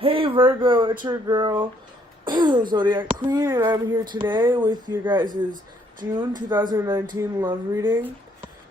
Hey Virgo, it's your girl, Zodiac Queen, and I'm here today with your guys' June 2019 love reading.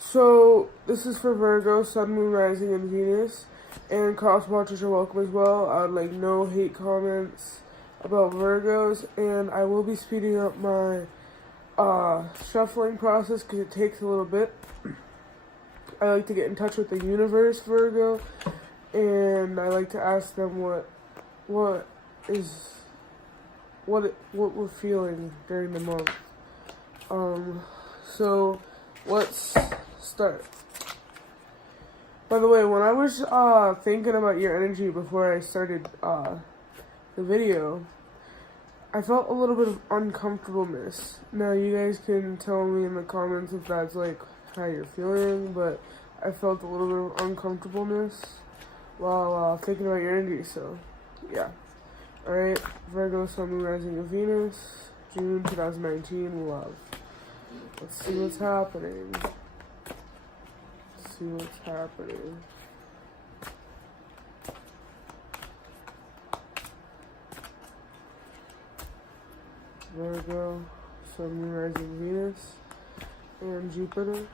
So, this is for Virgo, Sun, Moon, Rising, and Venus, and cross watchers are welcome as well. I would like no hate comments about Virgos, and I will be speeding up my shuffling process because it takes a little bit. I like to get in touch with the universe, Virgo, and I like to ask them what we're feeling during the month. So let's start. By the way, when I was thinking about your energy before I started the video, I felt a little bit of uncomfortableness. Now you guys can tell me in the comments if that's like how you're feeling, but I felt a little bit of uncomfortableness while thinking about your energy, so yeah. Alright, Virgo, Sun, Moon, Rising, and Venus, June 2019, love. Let's see what's happening. Virgo, Sun, Moon, Rising, Venus, and Jupiter.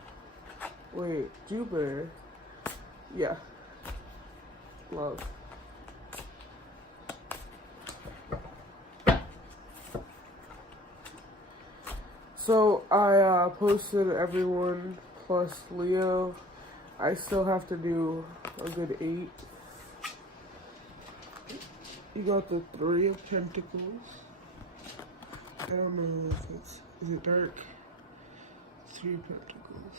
Wait, Jupiter? Yeah. Love. So I posted everyone plus Leo. I still have to do a good 8. You got the 3 of Pentacles. I don't know if is it dark? 3 of Pentacles.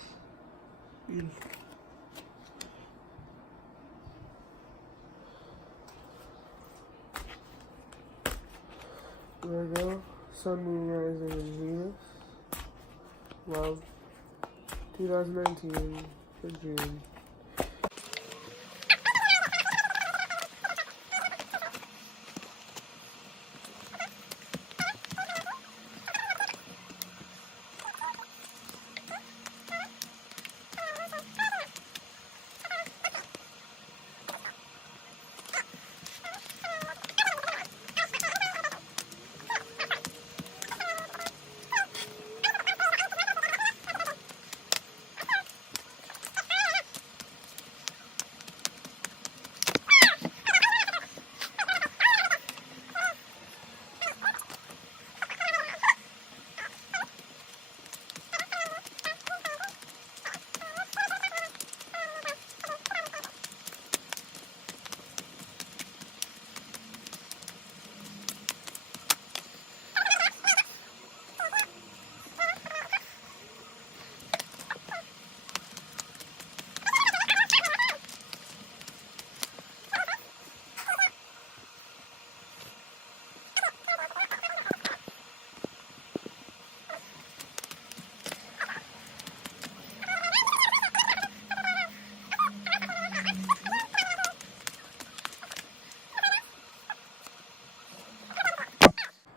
Beautiful. Virgo, Sun, Moon, Rising, and Venus. Love, 2019 for June.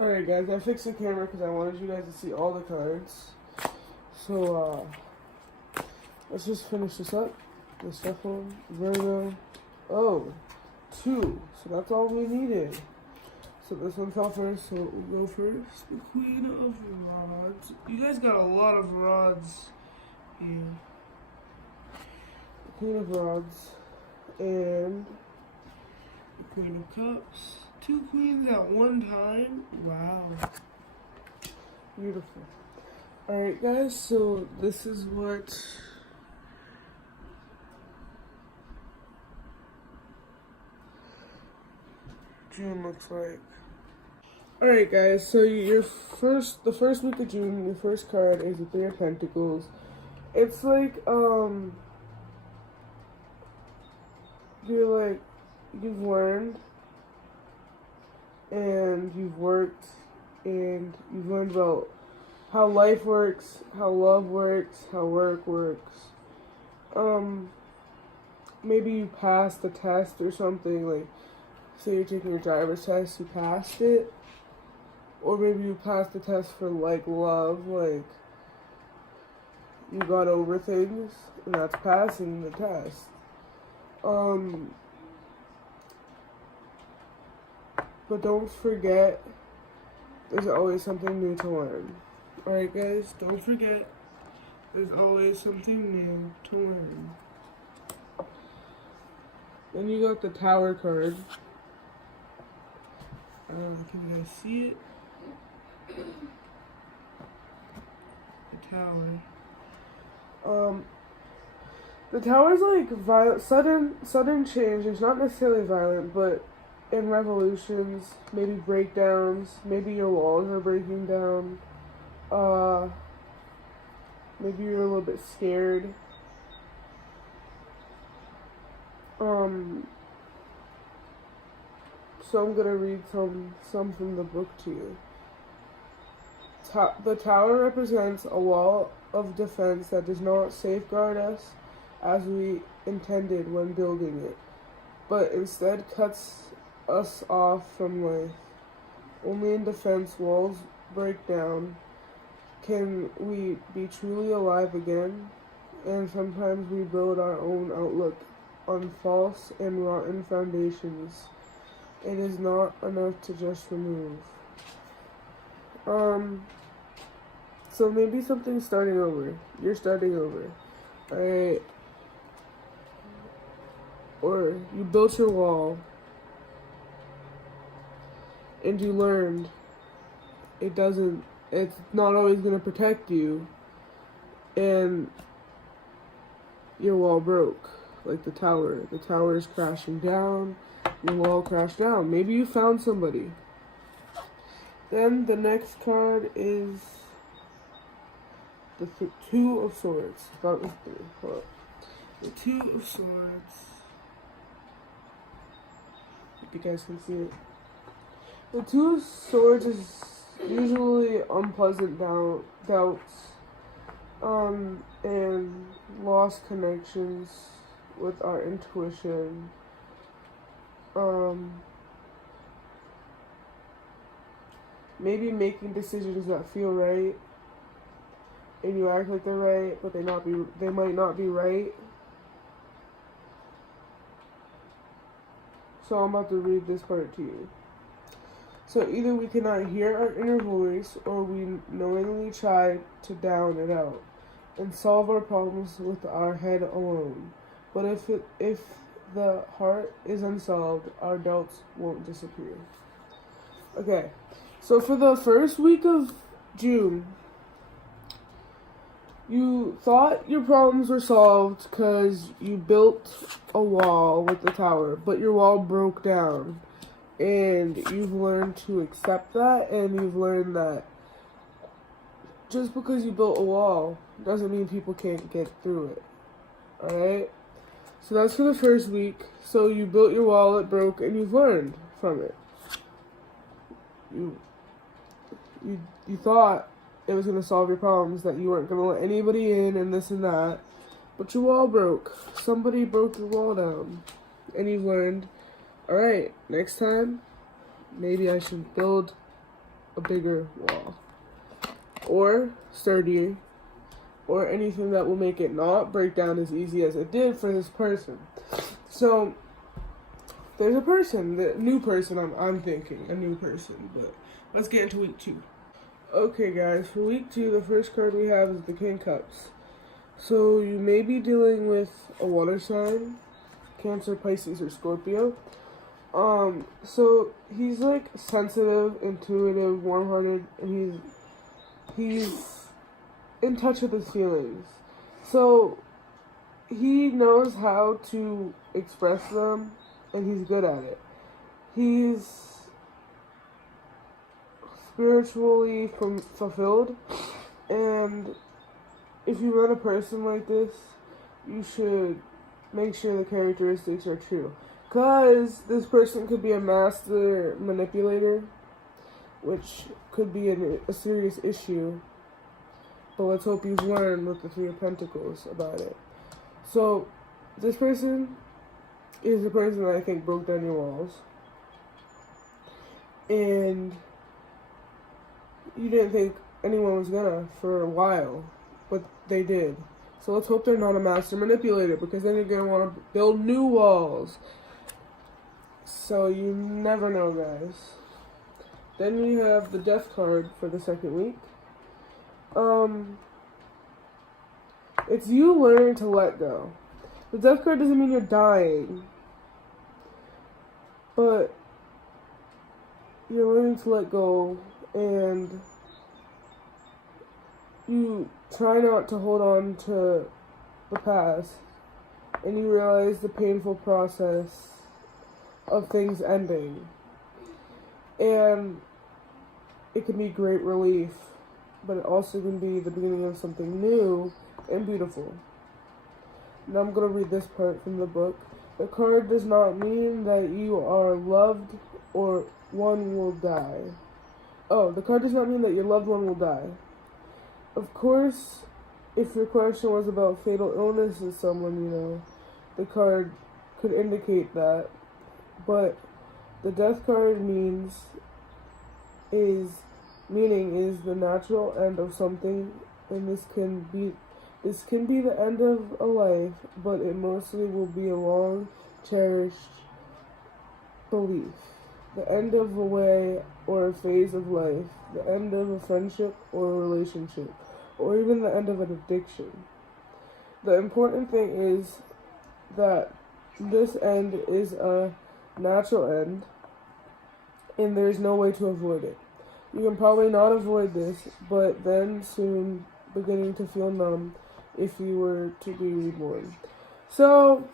Alright guys, I fixed the camera because I wanted you guys to see all the cards. So, let's just finish this up. The stuff on Virgo. Oh, 2. So that's all we needed. So this one fell first, so we'll go first. The Queen of Rods. You guys got a lot of rods here. The Queen of Rods. And the Queen of Cups. 2 queens at one time? Wow. Beautiful. Alright guys, so this is what June looks like. Alright guys, so the first week of June, your first card is the 3 of Pentacles. It's like, you've learned, and you've worked, and you've learned about how life works, how love works, how work works. Maybe you passed the test or something, like, say you're taking a driver's test, you passed it. Or maybe you passed the test for, like, love, like, you got over things, and that's passing the test. but don't forget, there's always something new to learn. Alright guys, don't forget, there's always something new to learn. Then you got the Tower card. Can you guys see it? The Tower. The Tower's like sudden change. It's not necessarily violent, but in revolutions, maybe breakdowns, maybe your walls are breaking down. Maybe you're a little bit scared. So I'm gonna read some from the book to you. The Tower represents a wall of defense that does not safeguard us as we intended when building it, but instead cuts us off from life. Only in defense walls break down can we be truly alive again, and sometimes we build our own outlook on false and rotten foundations. It is not enough to just remove. So maybe something's starting over. You're starting over. Alright. Or you built your wall and you learned it's not always going to protect you, and your wall broke, like the tower. The tower is crashing down, your wall crashed down. Maybe you found somebody. Then the next card is the Two of Swords. That was three. Hold up. The Two of Swords. If you guys can see it. The Two of Swords is usually unpleasant doubts, and lost connections with our intuition. Maybe making decisions that feel right, and you act like they're right, but they might not be right. So I'm about to read this part to you. So either we cannot hear our inner voice, or we knowingly try to drown it out and solve our problems with our head alone. But if the heart is unsolved, our doubts won't disappear. Okay, so for the first week of June, you thought your problems were solved because you built a wall with the tower, but your wall broke down. And you've learned to accept that, and you've learned that just because you built a wall doesn't mean people can't get through it. Alright? So that's for the first week. So you built your wall, it broke, and you've learned from it. You thought it was going to solve your problems, that you weren't going to let anybody in and this and that. But your wall broke. Somebody broke your wall down. And you've learned, alright, next time, maybe I should build a bigger wall. Or sturdier. Or anything that will make it not break down as easy as it did for this person. So, there's a person, the new person I'm thinking, a new person. But let's get into week 2. Okay guys, for week 2, the first card we have is the King Cups. So you may be dealing with a water sign, Cancer, Pisces, or Scorpio. So he's like sensitive, intuitive, warm-hearted, and he's in touch with his feelings. So he knows how to express them, and he's good at it. He's spiritually fulfilled, and if you met a person like this, you should make sure the characteristics are true. Because this person could be a master manipulator, which could be a serious issue. But let's hope you've learned with the Three of Pentacles about it. So, this person is the person that I think broke down your walls. And you didn't think anyone was gonna for a while, but they did. So let's hope they're not a master manipulator, because then you're gonna want to build new walls. So you never know, guys. Then you have the Death card for the second week. It's you learning to let go. The Death card doesn't mean you're dying, but you're learning to let go, and you try not to hold on to the past, and you realize the painful process of things ending. And it can be great relief, but it also can be the beginning of something new and beautiful. Now I'm going to read this part from the book. The card does not mean that you are loved or one will die. Oh, the card does not mean that your loved one will die. Of course, if your question was about fatal illness in someone, the card could indicate that. But the Death card is the natural end of something, and this can be the end of a life, but it mostly will be a long cherished belief. The end of a way or a phase of life, the end of a friendship or a relationship, or even the end of an addiction. The important thing is that this end is a natural end, and there's no way to avoid it. You can probably not avoid this, but then soon beginning to feel numb if you were to be reborn. So,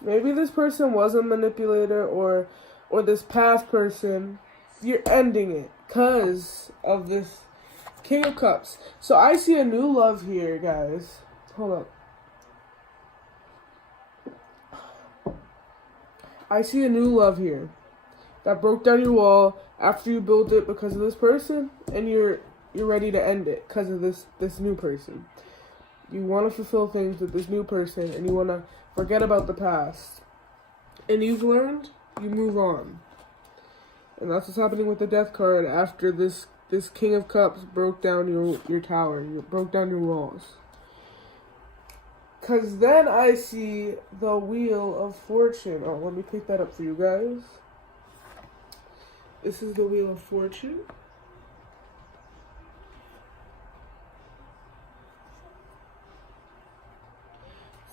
maybe this person was a manipulator, or this past person, you're ending it because of this King of Cups. So I see a new love here, guys. Hold up. I see a new love here that broke down your wall after you built it because of this person, and you're ready to end it because of this new person. You want to fulfill things with this new person, and you want to forget about the past. And you've learned, you move on. And that's what's happening with the Death card after this King of Cups broke down your tower, broke down your walls. Because then I see the Wheel of Fortune. Oh, let me pick that up for you guys. This is the Wheel of Fortune.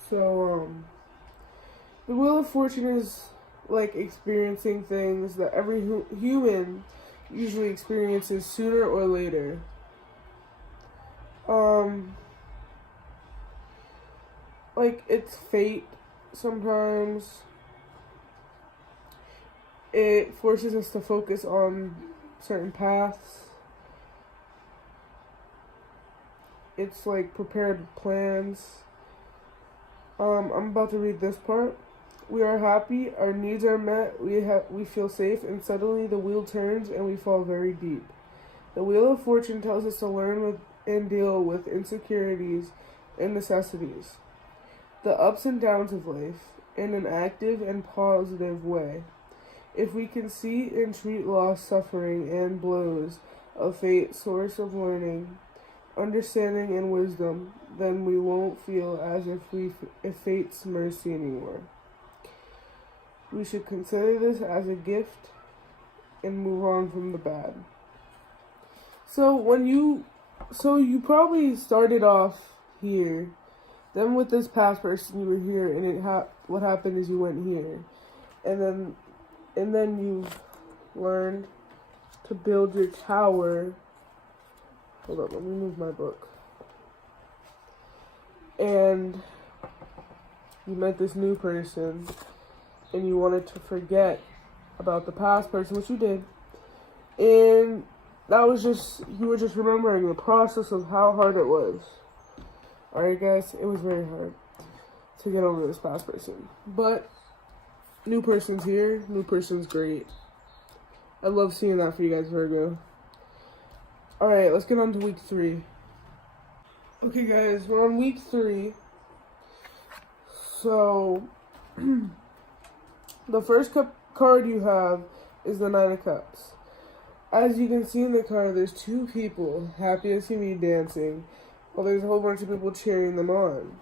So, the Wheel of Fortune is like experiencing things that every human usually experiences sooner or later. Like it's fate sometimes. It forces us to focus on certain paths. It's like prepared plans. I'm about to read this part. We are happy, our needs are met, we feel safe, and suddenly the wheel turns and we fall very deep. The Wheel of Fortune tells us to learn with and deal with insecurities and necessities, the ups and downs of life, in an active and positive way. If we can see and treat loss, suffering, and blows of fate source of learning, understanding, and wisdom, then we won't feel as if fate's mercy anymore. We should consider this as a gift and move on from the bad. So you probably started off here, then with this past person you were here, and what happened is you went here, and then you've learned to build your tower. Hold up, let me move my book. And you met this new person, and you wanted to forget about the past person, which you did. And you were just remembering the process of how hard it was. Alright guys, it was very hard to get over this past person. But, new person's here, new person's great. I love seeing that for you guys, Virgo. Alright, let's get on to week 3. Okay guys, we're on week 3. So, the first card you have is the Nine of Cups. As you can see in the card, there's 2 people happy as can be dancing, while there's a whole bunch of people cheering them on.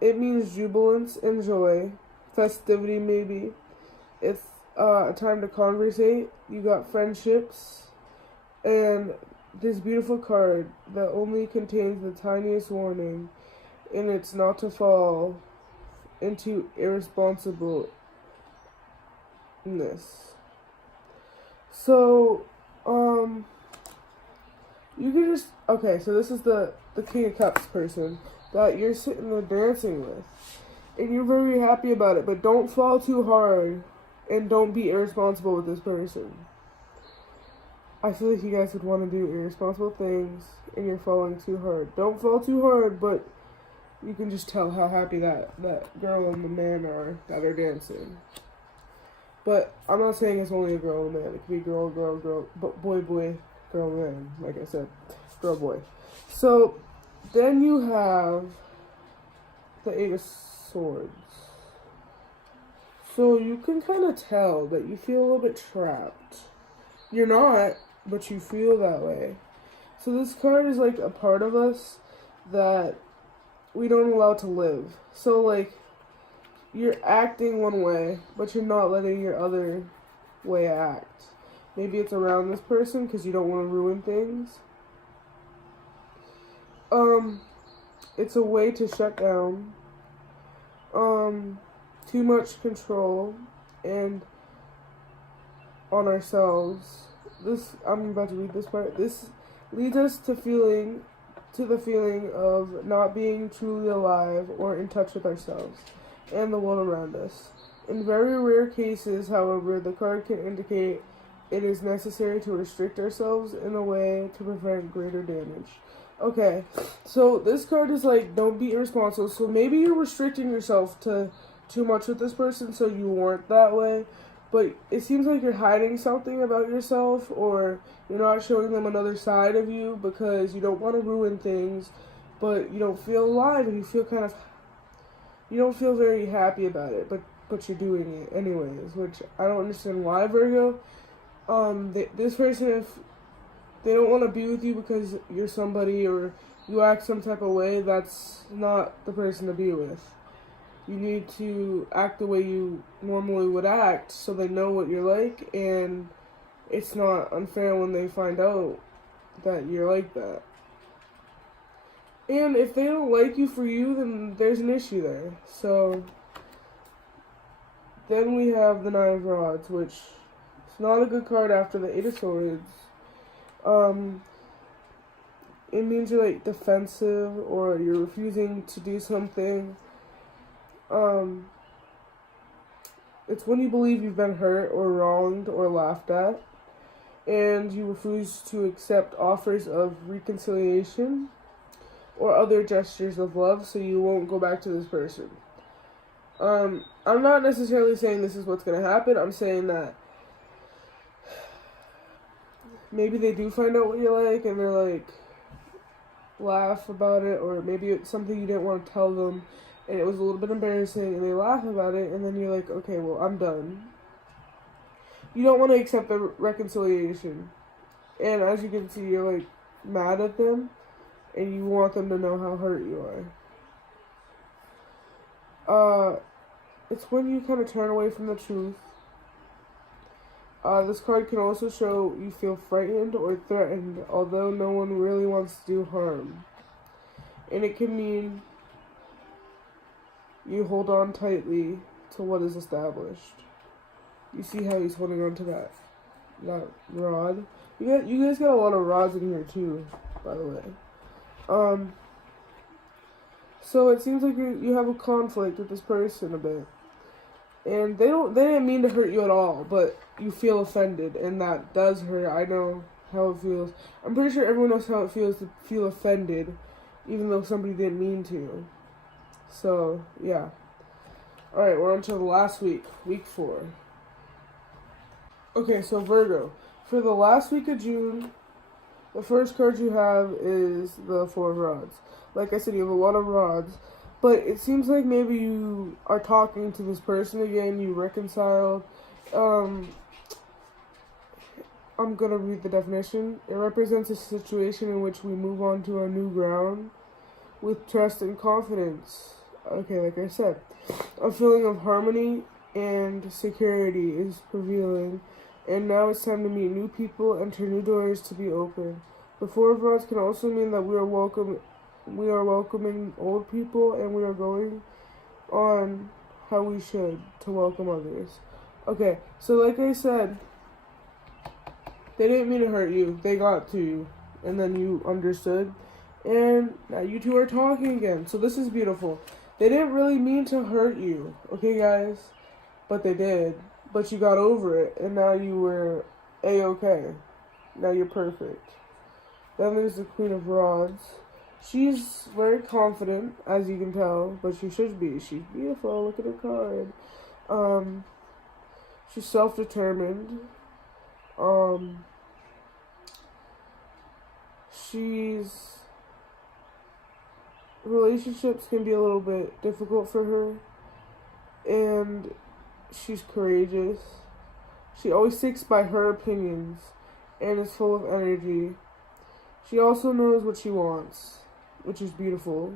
It means jubilance and joy, festivity maybe. a time to conversate. You got friendships, and this beautiful card that only contains the tiniest warning, and it's not to fall into irresponsibleness. So, you can just, okay, so this is the King of Cups person that you're sitting there dancing with, and you're very happy about it, but don't fall too hard, and don't be irresponsible with this person. I feel like you guys would want to do irresponsible things, and you're falling too hard. Don't fall too hard, but you can just tell how happy that girl and the man are that are dancing. But I'm not saying it's only a girl and a man. It could be girl, but boy, girl, man. Like I said, girl, boy. So then you have the Eight of Swords. So you can kind of tell that you feel a little bit trapped. You're not, but you feel that way. So this card is like a part of us that we don't allow to live. So like, you're acting one way, but you're not letting your other way act. Maybe it's around this person because you don't want to ruin things. It's a way to shut down. Too much control and on ourselves. I'm about to read this part. This leads us to the feeling of not being truly alive or in touch with ourselves and the world around us. In very rare cases, however, the card can indicate it is necessary to restrict ourselves in a way to prevent greater damage. Okay, so this card is like, don't be irresponsible. So maybe you're restricting yourself to too much with this person so you weren't that way. But it seems like you're hiding something about yourself, or you're not showing them another side of you because you don't want to ruin things, but you don't feel alive and you don't feel very happy about it, but you're doing it anyways, which I don't understand why, Virgo. This person, if they don't want to be with you because you're somebody or you act some type of way, that's not the person to be with. You need to act the way you normally would act so they know what you're like, and it's not unfair when they find out that you're like that. And if they don't like you for you, then there's an issue there. So then we have the Nine of Rods, which is not a good card after the Eight of Swords. It means you're like defensive or you're refusing to do something. It's when you believe you've been hurt or wronged or laughed at, and you refuse to accept offers of reconciliation or other gestures of love, so you won't go back to this person. I'm not necessarily saying this is what's going to happen. I'm saying that maybe they do find out what you're like, and they're like, laugh about it, or maybe it's something you didn't want to tell them, and it was a little bit embarrassing, and they laugh about it, and then you're like, okay, well, I'm done. You don't want to accept the reconciliation. And as you can see, you're like mad at them, and you want them to know how hurt you are. It's when you kind of turn away from the truth. This card can also show you feel frightened or threatened, although no one really wants to do harm. And it can mean you hold on tightly to what is established. You see how he's holding on to that rod? You guys got a lot of rods in here too, by the way. So it seems like you have a conflict with this person a bit. And they didn't mean to hurt you at all, but you feel offended, and that does hurt. I know how it feels. I'm pretty sure everyone knows how it feels to feel offended, even though somebody didn't mean to. So, yeah. Alright, we're on to the last week, week 4. Okay, so Virgo. For the last week of June, the first card you have is the Four of Rods. Like I said, you have a lot of rods. But it seems like maybe you are talking to this person again, you reconciled. I'm going to read the definition. It represents a situation in which we move on to a new ground with trust and confidence. Okay, like I said, a feeling of harmony and security is prevailing, and now it's time to meet new people, enter new doors to be open. The Four of Rods can also mean that we are welcoming old people, and we are going on how we should to welcome others. Okay, so like I said, they didn't mean to hurt you. They got to you, and then you understood, and now you two are talking again. So this is beautiful. They didn't really mean to hurt you, okay, guys? But they did. But you got over it, and now you were A-okay. Now you're perfect. Then there's the Queen of Rods. She's very confident, as you can tell, but she should be. She's beautiful. Look at her card. She's self-determined. Relationships can be a little bit difficult for her, and she's courageous. She always sticks by her opinions and is full of energy. She also knows what she wants, which is beautiful.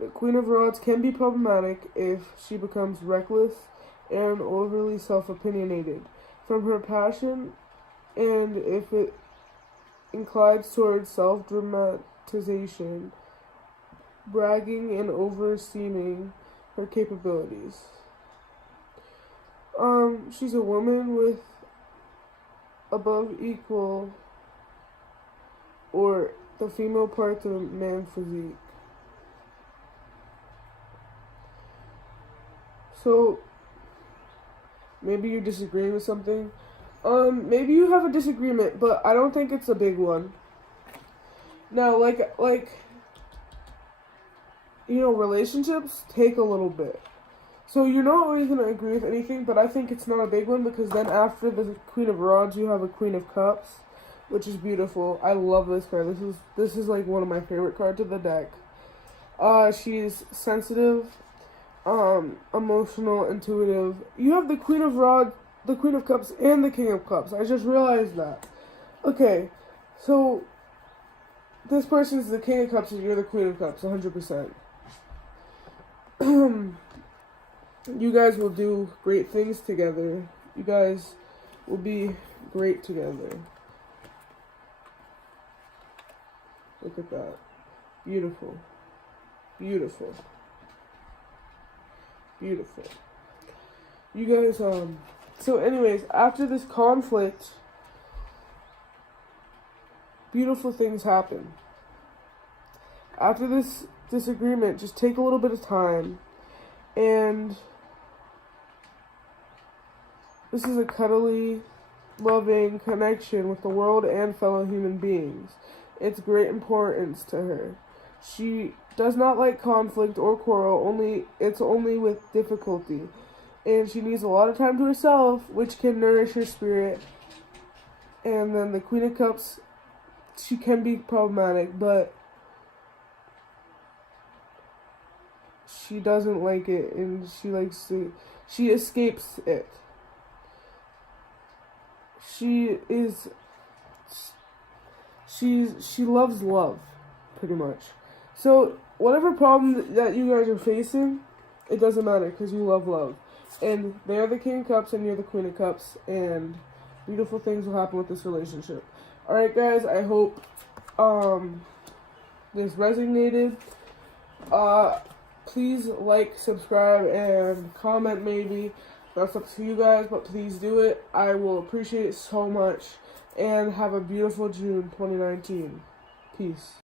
The Queen of Rods can be problematic if she becomes reckless and overly self-opinionated from her passion, and if it inclines towards self-dramatization, bragging, and overesteeming her capabilities. She's a woman with above equal or the female parts of a man physique. So maybe you're disagreeing with something. Maybe you have a disagreement, but I don't think it's a big one. Now, relationships take a little bit. So you're not always going to agree with anything, but I think it's not a big one, because then after the Queen of Rods, you have a Queen of Cups, which is beautiful. I love this card. This is like one of my favorite cards of the deck. She's sensitive, emotional, intuitive. You have the Queen of Rods, the Queen of Cups, and the King of Cups. I just realized that. Okay, so this person's the King of Cups and you're the Queen of Cups, 100%. You guys will do great things together. You guys will be great together. Look at that. Beautiful. Beautiful. Beautiful. You guys, so anyways, after this conflict, beautiful things happen. After this disagreement, just take a little bit of time, and this is a cuddly, loving connection with the world and fellow human beings. It's great importance to her. She does not like conflict or quarrel, it's only with difficulty. And she needs a lot of time to herself, which can nourish her spirit. And then the Queen of Cups, she can be problematic, but she doesn't like it, and she escapes it. She loves love, pretty much. So whatever problem that you guys are facing, it doesn't matter, because you love love. And they are the King of Cups and you're the Queen of Cups, and beautiful things will happen with this relationship. Alright guys, I hope this resonated. Please like, subscribe, and comment maybe. That's up to you guys, but please do it. I will appreciate it so much. And have a beautiful June 2019. Peace.